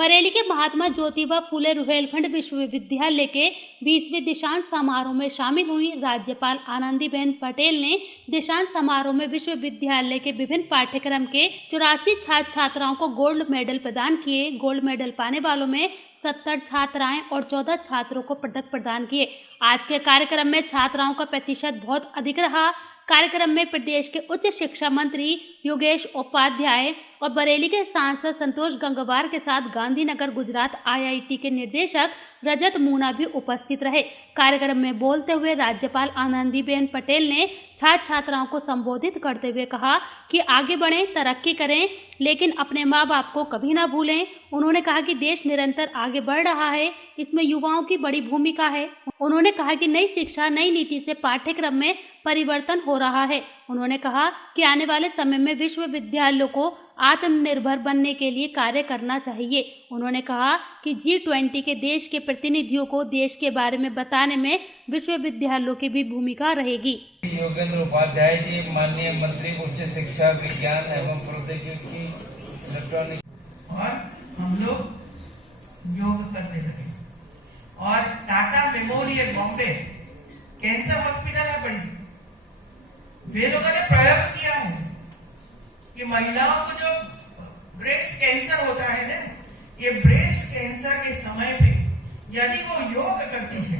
बरेली के महात्मा ज्योतिबा फुले रुहेलखंड विश्वविद्यालय के 20वें दीक्षांत समारोह में शामिल हुई राज्यपाल आनंदीबेन पटेल ने दीक्षांत समारोह में विश्वविद्यालय के विभिन्न पाठ्यक्रम के 84 छात्र छात्राओं को गोल्ड मेडल प्रदान किए। गोल्ड मेडल पाने वालों में 70 छात्राएं और 14 छात्रों को पदक प्रदान किए। आज के कार्यक्रम में छात्राओं का प्रतिशत बहुत अधिक रहा। कार्यक्रम में प्रदेश के उच्च शिक्षा मंत्री योगेश उपाध्याय और बरेली के सांसद संतोष गंगवार के साथ गांधीनगर गुजरात IIT के निदेशक रजत मूना भी उपस्थित रहे। कार्यक्रम में बोलते हुए राज्यपाल आनंदीबेन पटेल ने छात्र छात्राओं को संबोधित करते हुए कहा कि आगे बढ़ें, तरक्की करें, लेकिन अपने माँ बाप को कभी ना भूलें। उन्होंने कहा कि देश निरंतर आगे बढ़ रहा है, इसमें युवाओं की बड़ी भूमिका है। उन्होंने कहा कि नई शिक्षा नई नीति से पाठ्यक्रम में परिवर्तन हो रहा है। उन्होंने कहा कि आने वाले समय में विश्वविद्यालयों को आत्मनिर्भर बनने के लिए कार्य करना चाहिए। उन्होंने कहा कि G20 के देश के प्रतिनिधियों को देश के बारे में बताने में विश्वविद्यालयों की भी भूमिका रहेगी। योगेंद्र उपाध्याय जी, माननीय मंत्री उच्च शिक्षा, विज्ञान एवं प्रौद्योगिकी, इलेक्ट्रॉनिक, और हम लोग योग करने लगे। और Tata memorial Bombay cancer hospital है बड़ी, वे लोगों ने प्रयोग किया है कि महिलाओं को जो ब्रेस्ट कैंसर होता है ना, ये ब्रेस्ट कैंसर के समय पे यदि वो योग करती है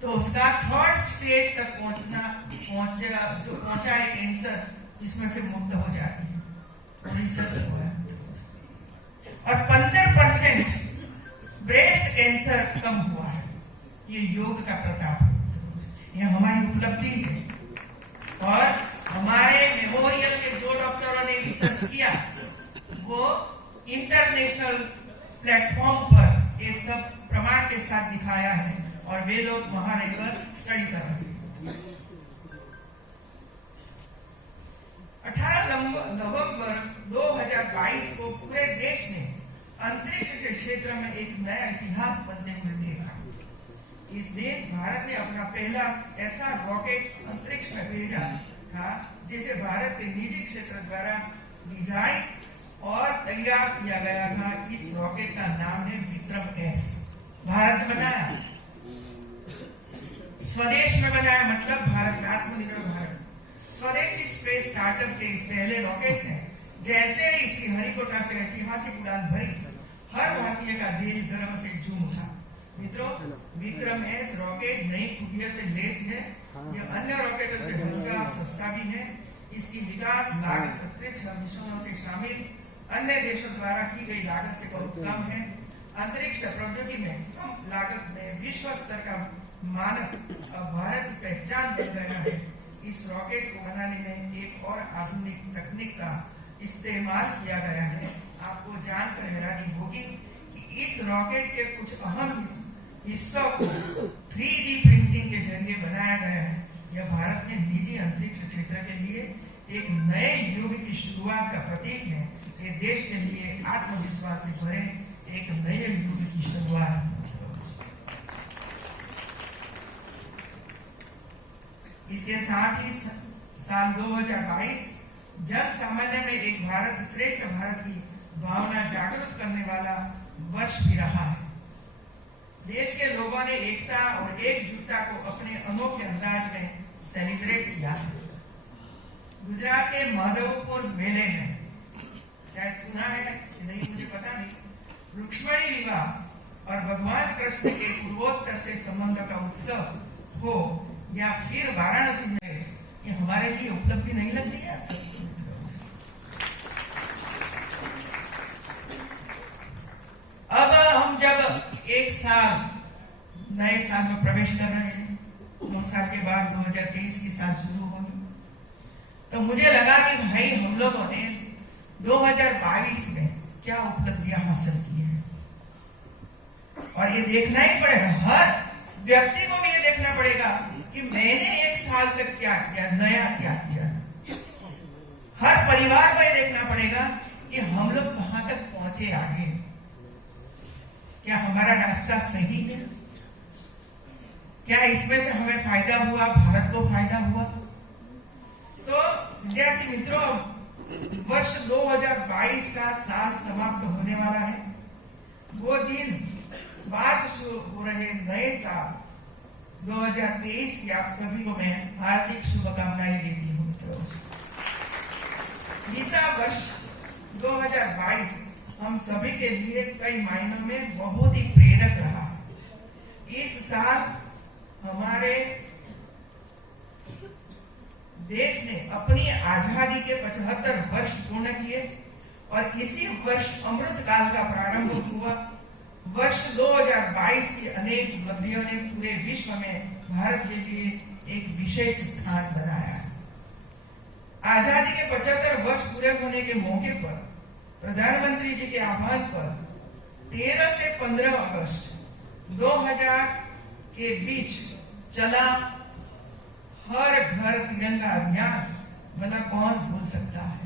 तो उसका 3rd स्टेज तक पहुंचेगा, जो पहुंचा है कैंसर, इसमें से मुक्त हो जाती है। और रिसर्च हुआ है और 15% ब्रेस्ट कैंसर कम हुआ है। ये योग का प्रताप है, ये हमारी उपलब्धि है। और हमारे मेमोरियल के जो डॉक्टरों ने रिसर्च किया वो इंटरनेशनल प्लेटफॉर्म पर ये सब प्रमाण के साथ दिखाया है और वे लोग वहां रहकर स्टडी कर रहे हैं। 18 नवंबर 2022 को पूरे देश ने अंतरिक्ष के क्षेत्र में एक नया इतिहास बनते हुए देखा। इस दिन भारत ने अपना पहला ऐसा रॉकेट अंतरिक्ष में भेजा था जिसे भारत के निजी क्षेत्र द्वारा डिजाइन और तैयार किया गया था। इस रॉकेट का नाम है विक्रम-S। भारत में बनाया, स्वदेश में बनाया, मतलब भारत में आत्मनिर्भर भारत। स्वदेशी स्पेस स्टार्टअप के इस पहले रॉकेट ने जैसे ही इसकी हरिकोटा से ऐतिहासिक उड़ान भरी, हर भारतीय का दिल गर्व से झूम उठा। मित्रों, विक्रम-S रॉकेट नई खूबियों से लैस है। यह अन्य रॉकेटों से हल्का और सस्ता भी है। इसकी विकास लागत अंतरिक्ष मिशनों से शामिल अन्य देशों द्वारा की गई लागत से बहुत कम है। अंतरिक्ष प्रौद्योगिकी में कम लागत में विश्व स्तर का मानक अब भारत की पहचान बन गया है। इस रॉकेट को बनाने में एक और आधुनिक तकनीक का इस्तेमाल किया गया है। आपको जानकर हैरानी होगी कि इस रॉकेट के कुछ अहम हिस्सों को 3D प्रिंटिंग के जरिए बनाया गया है। यह भारत में निजी अंतरिक्ष क्षेत्र के लिए एक नए युग की शुरुआत का प्रतीक है। ये देश के लिए आत्मविश्वास से भरे एक नए युग की शुरुआत। इसके साथ ही साल 2022 जन सामान्य में एक भारत श्रेष्ठ भारत की भावना जागृत करने वाला वर्ष भी रहा है। देश के लोगों ने एकता और एकजुटता को अपने अनोखे अंदाज में सेलिब्रेट किया है। गुजरात के माधवपुर मेले में, शायद सुना है कि नहीं मुझे पता नहीं, रुक्मिणी विवाह और भगवान कृष्ण के पूर्वोत्तर से संबंध का उत्सव हो या फिर वाराणसी में, ये हमारे लिए उपलब्धि नहीं लगती है। अब हम जब एक साल नए साल में प्रवेश कर रहे हैं, 2 साल के बाद 2023 की साल शुरू होगी, तो मुझे लगा कि भाई हम लोगों ने 2022 में क्या उपलब्धियां हासिल की है। और ये देखना ही पड़ेगा, हर व्यक्ति को भी ये देखना पड़ेगा कि मैंने एक साल तक क्या किया, नया क्या किया। हर परिवार को ये देखना पड़ेगा कि हम लोग कहां तक पहुंचे आगे, क्या हमारा रास्ता सही है, क्या इसमें से हमें फायदा हुआ, भारत को फायदा हुआ। तो विद्यार्थी मित्रों, वर्ष 2022 का साल समाप्त होने वाला है। वो दिन बाद शुरू हो रहे नए साल 2023 की आप सभी को मैं हार्दिक शुभकामनाएं देती हूँ मित्रों। बीता वर्ष 2022 हम सभी के लिए कई मायनों में बहुत ही प्रेरक रहा। इस साल हमारे देश ने अपनी आजादी के 75 वर्ष पूर्ण किए और इसी वर्ष अमृत काल का प्रारंभ हुआ। वर्ष 2022 की अनेक उपलब्धियों ने पूरे विश्व में भारत के लिए एक विशेष स्थान बनाया है। आजादी के 75 वर्ष पूरे होने के मौके पर प्रधानमंत्री जी के आह्वान पर 13 से 15 अगस्त 2000 के बीच चला हर घर तिरंगा अभियान, भला कौन भूल सकता है।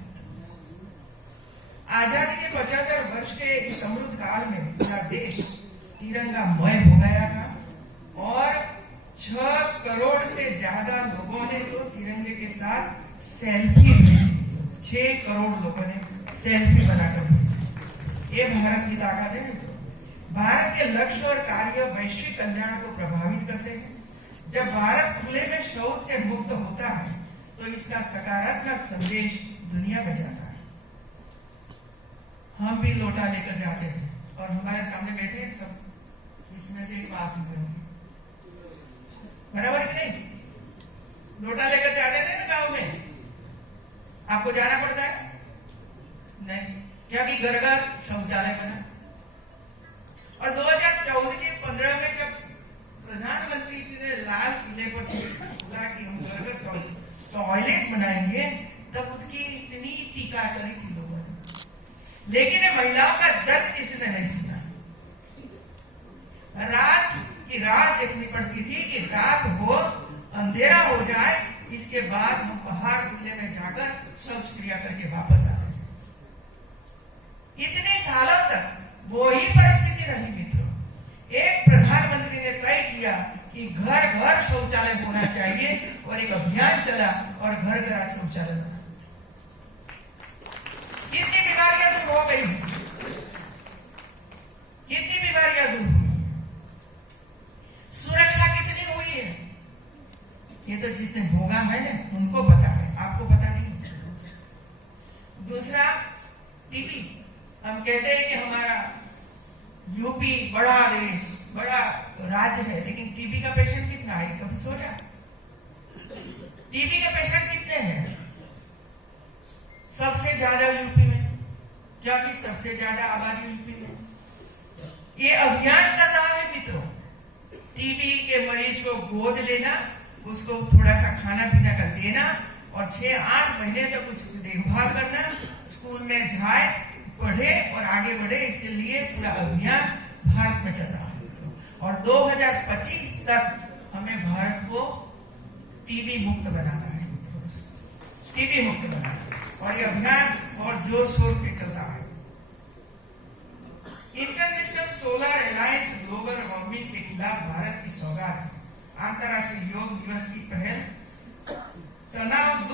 आजादी के 75 वर्ष के इस अमृत काल में पूरा देश तिरंगामय हो गया था और 6 करोड़ से ज्यादा लोगों ने तो तिरंगे के साथ सेल्फी भेजी। 6 करोड़ लोगों ने सेल्फी बनाकर भेजी। ये भारत की ताकत है। भारत के लक्ष्य और कार्य वैश्विक कल्याण को प्रभावित करते हैं। जब भारत खुले में शौच से मुक्त होता है तो इसका सकारात्मक संदेश दुनिया में जाता है। हम भी लोटा लेकर जाते थे और हमारे सामने बैठे सब, इसमें से एक पास हुए बराबर कि नहीं? लोटा लेकर जाते थे ना गांव में। आपको जाना पड़ता है नहीं, क्योंकि घर घर शौचालय बना। और 2014 के 15 में जब प्रधानमंत्री जी ने लाल किले पर से बोला कि हम घर घर टॉयलेट बनाएंगे, तब उसकी इतनी टीका करी थी लोगों ने। लेकिन महिलाओं का दर्द किसी ने नहीं सुना। रात की रात देखनी पड़ती थी कि रात हो, अंधेरा हो जाए, इसके बाद हम बाहर खुले में जाकर शौच क्रिया करके वापस आते थे। इतने सालों तक वही परिस्थिति रही मित्रों। एक प्रधानमंत्री ने तय किया कि घर घर शौचालय होना चाहिए और एक अभियान चला और घर घर शौचालय बना। कितनी बीमारियां दूर हो गई, कितनी बीमारियां दूर हुई, सुरक्षा कितनी हुई है, ये तो जिसने भोगा है ना उनको पता है, आपको पता नहीं। दूसरा टीबी। हम कहते हैं कि हमारा यूपी बड़ा देश, बड़ा राज्य है, लेकिन टीबी का पेशेंट कितना है कभी सोचा? टीबी के पेशेंट कितने हैं? सबसे ज्यादा यूपी में, क्योंकि सबसे ज्यादा आबादी यूपी में। ये अभियान चल रहा है मित्रों। टीबी के मरीज को गोद लेना, उसको थोड़ा सा खाना पीना कर देना और 6-8 महीने तक उसकी देखभाल करना, स्कूल में जाए, पढ़े और आगे बढ़े, इसके लिए पूरा अभियान भारत में चल रहा है। और 2025 तक हमें भारत को टीबी मुक्त बनाना है मित्रों, टीबी मुक्त बनाना है। और ये अभियान और जोर शोर से चल रहा है। International solar alliance global warming के खिलाफ भारत की सौगात। अंतर्राष्ट्रीय योग दिवस की पहल तनाव